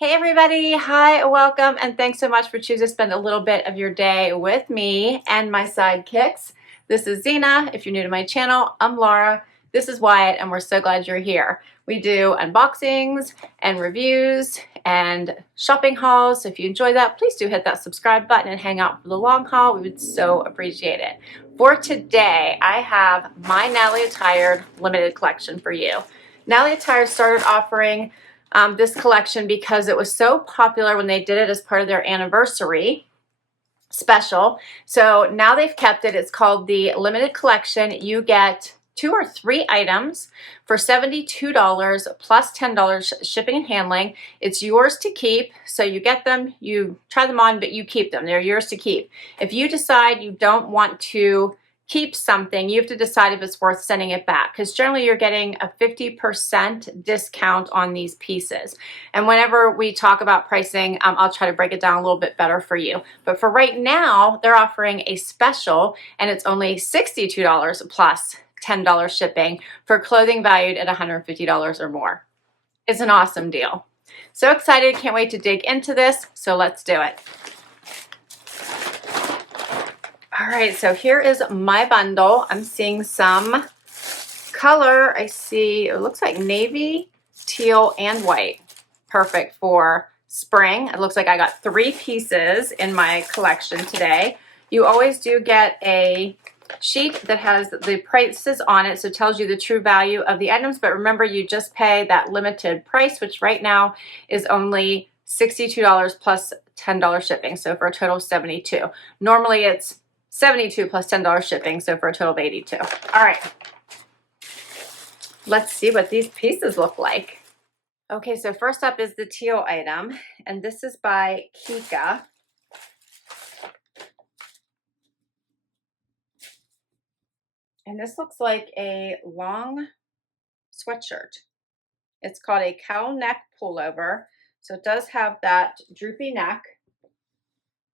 Hey everybody, hi, welcome, and thanks so much for choosing to spend a little bit of your day with me and my sidekicks. This is Zena. If you're new to my channel, I'm Laura. This is Wyatt, and we're so glad you're here. We do unboxings and reviews and shopping hauls. So if you enjoy that, please do hit that subscribe button and hang out for the long haul. We would so appreciate it. For today, I have my Natalie Attired Limited Collection for you. Natalie Attired started offering this collection because it was so popular when they did it as part of their anniversary special. So now they've kept it. It's called the Limited Collection. You get 2 or 3 items for $72 plus $10 shipping and handling. It's yours to keep. So you get them, you try them on, but you keep them. They're yours to keep. If you decide you don't want to keep something, you have to decide if it's worth sending it back, because generally you're getting a 50% discount on these pieces. And whenever we talk about pricing, I'll try to break it down a little bit better for you. But for right now, they're offering a special, and it's only $62 plus $10 shipping for clothing valued at $150 or more. It's an awesome deal. So excited, can't wait to dig into this, so let's do it. All right, so here is my bundle. I'm seeing some color. I see, it looks like navy, teal, and white. Perfect for spring. It looks like I got 3 pieces in my collection today. You always do get a sheet that has the prices on it, so it tells you the true value of the items. But remember, you just pay that limited price, which right now is only $62 plus $10 shipping, so for a total of $72. Normally it's $72 plus $10 shipping, so for a total of $82. All right, let's see what these pieces look like. Okay, so first up is the teal item, and this is by Kika. And this looks like a long sweatshirt. It's called a cowl neck pullover. So it does have that droopy neck.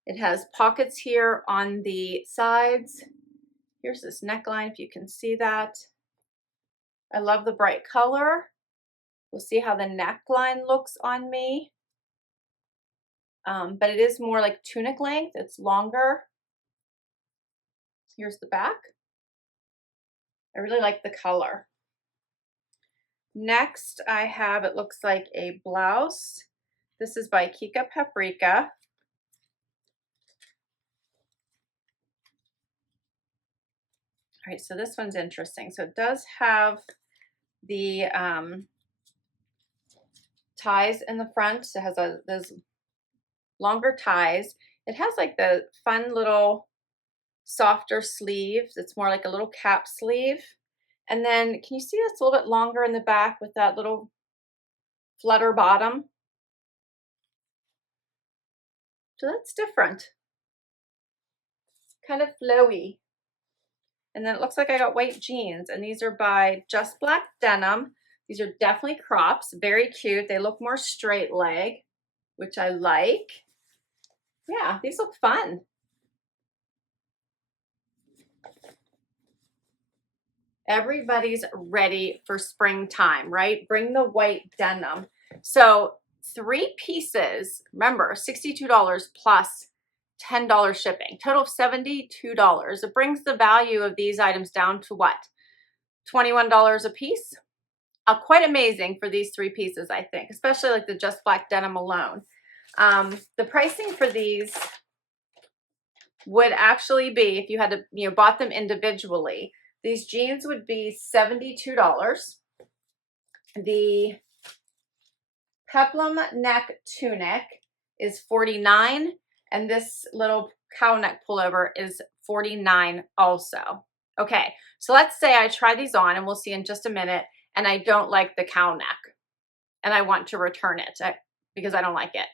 It has pockets here on the sides. Here's this neckline, if you can see that. I love the bright color. We'll see how the neckline looks on me. But it is more like tunic length. It's longer. Here's the back. I really like the color. Next, I have, it looks like a blouse. This is by Kika Paprika. All right, so this one's interesting. So it does have the ties in the front. So it has those longer ties. It has like the fun little softer sleeves. It's more like a little cap sleeve. And then can you see it's a little bit longer in the back with that little flutter bottom? So that's different. Kind of flowy. And then it looks like I got white jeans, and these are by Just Black Denim. These are definitely crops, very cute. They look more straight leg, which I like. Yeah, these look fun. Everybody's ready for springtime, right? Bring the white denim. So 3 pieces, remember, $62 plus $10 shipping, total of $72. It brings the value of these items down to what? $21 a piece? Quite amazing for these 3 pieces, I think, especially like the Just Black Denim alone. The pricing for these would actually be, if you had to, bought them individually, these jeans would be $72. The Peplum neck tunic is $49, and this little cowl neck pullover is $49 also. Okay, so let's say I try these on, and we'll see in just a minute, and I don't like the cowl neck, and I want to return it because I don't like it.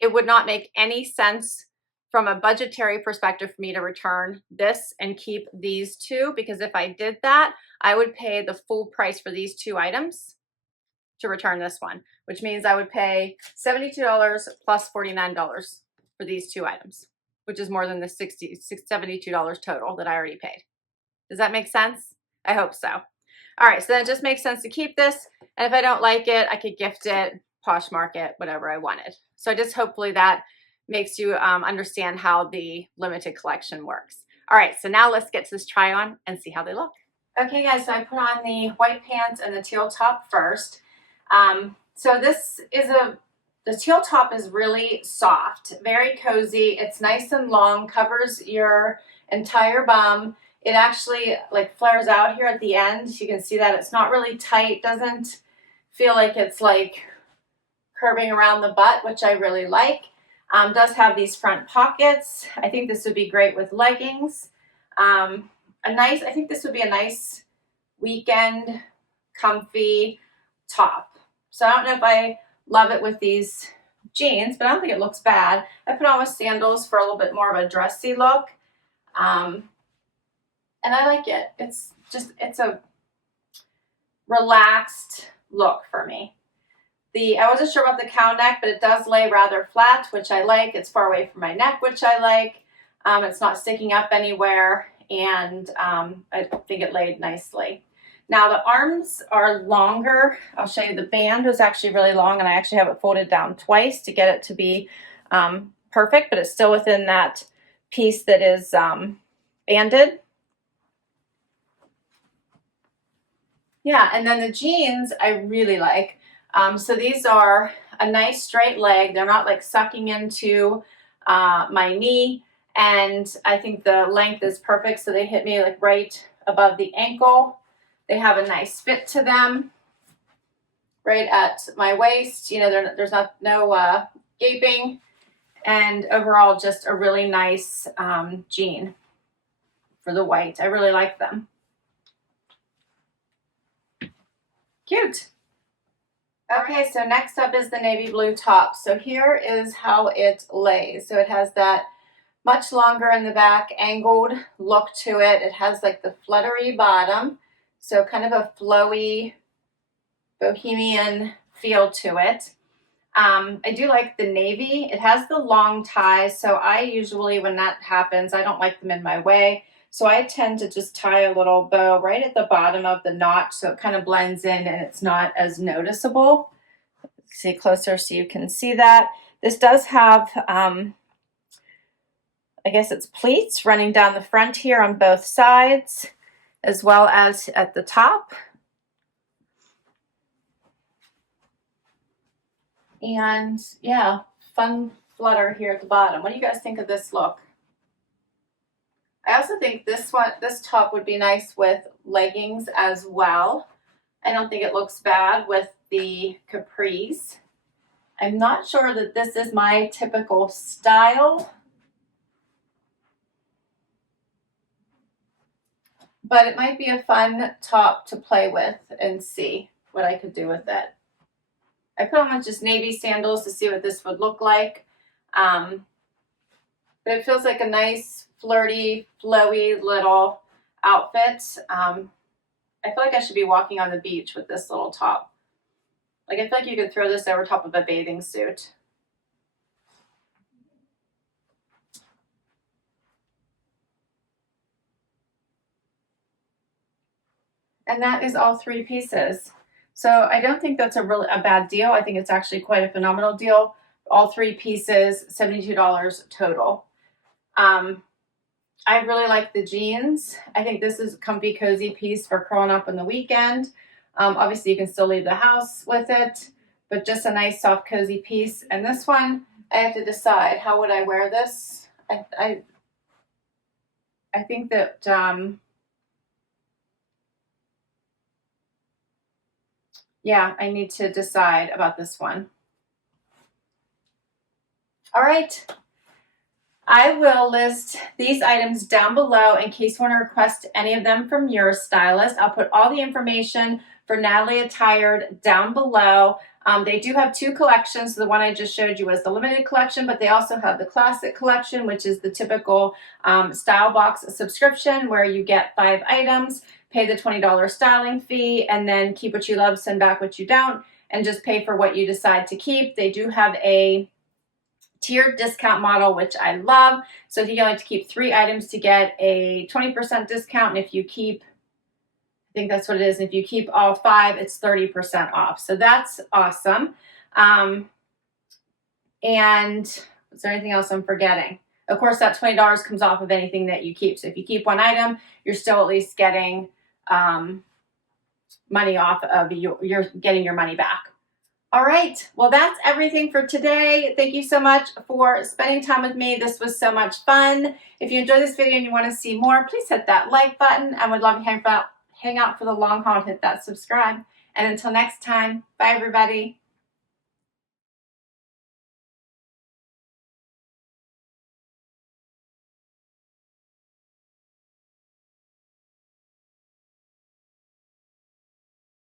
It would not make any sense from a budgetary perspective for me to return this and keep these 2, because if I did that, I would pay the full price for these 2 items to return this one, which means I would pay $72 plus $49 for these 2 items, which is more than the $72 total that I already paid. Does that make sense? I hope so. All right, so then it just makes sense to keep this, and if I don't like it, I could gift it. Poshmark, whatever I wanted. So I just hopefully that makes you understand how the limited collection works. All right, so now let's get to this try on and see how they look. Okay guys, so I put on the white pants and the teal top first. So this is the teal top is really soft, very cozy. It's nice and long, covers your entire bum. It actually like flares out here at the end. You can see that it's not really tight, doesn't feel like it's like curving around the butt, which I really like. Does have these front pockets. I think this would be great with leggings. I think this would be a nice weekend comfy top. So I don't know if I love it with these jeans, but I don't think it looks bad. I put on with sandals for a little bit more of a dressy look. And I like it. It's a relaxed look for me. I wasn't sure about the cow neck, but it does lay rather flat, which I like. It's far away from my neck, which I like. It's not sticking up anywhere, and I think it laid nicely. Now the arms are longer. I'll show you the band was actually really long, and I actually have it folded down twice to get it to be perfect, but it's still within that piece that is banded. Yeah, and then the jeans I really like. So these are a nice straight leg. They're not like sucking into my knee, and I think the length is perfect. So they hit me like right above the ankle. They have a nice fit to them, right at my waist. You know, there's no gaping, and overall just a really nice jean for the white. I really like them. Cute. Okay, so next up is the navy blue top. So here is how it lays. So it has that much longer in the back angled look to it. It has like the fluttery bottom, so kind of a flowy bohemian feel to it. I do like the navy. It has the long ties, so I usually, when that happens, I don't like them in my way. So I tend to just tie a little bow right at the bottom of the notch so it kind of blends in and it's not as noticeable. See closer so you can see that. This does have, I guess it's pleats running down the front here on both sides, as well as at the top. And yeah, fun flutter here at the bottom. What do you guys think of this look? I also think this top would be nice with leggings as well. I don't think it looks bad with the capris. I'm not sure that this is my typical style, but it might be a fun top to play with and see what I could do with it. I put on with just navy sandals to see what this would look like. But it feels like a nice, flirty, flowy little outfit. I feel like I should be walking on the beach with this little top. Like, I feel like you could throw this over top of a bathing suit. And that is all 3 pieces. So I don't think that's a bad deal. I think it's actually quite a phenomenal deal. All 3 pieces, $72 total. I really like the jeans. I think this is a comfy, cozy piece for curling up on the weekend. Obviously, you can still leave the house with it, but just a nice, soft, cozy piece. And this one, I have to decide, how would I wear this? I think that yeah, I need to decide about this one. All right. I will list these items down below in case you want to request any of them from your stylist. I'll put all the information for Natalie Attired down below. They do have 2 collections. The one I just showed you was the limited collection, but they also have the classic collection, which is the typical style box subscription where you get 5 items, pay the $20 styling fee, and then keep what you love, send back what you don't, and just pay for what you decide to keep. They do have a tiered discount model, which I love. So if you like to keep 3 items to get a 20% discount, and if you keep, I think that's what it is, if you keep all 5, it's 30% off. So that's awesome. And is there anything else I'm forgetting? Of course, that $20 comes off of anything that you keep. So if you keep one item, you're still at least getting money off of you're getting your money back. All right, well, that's everything for today. Thank you so much for spending time with me. This was so much fun. If you enjoyed this video and you want to see more, please hit that like button. I would love to hang out for the long haul and hit that subscribe. And until next time, bye everybody.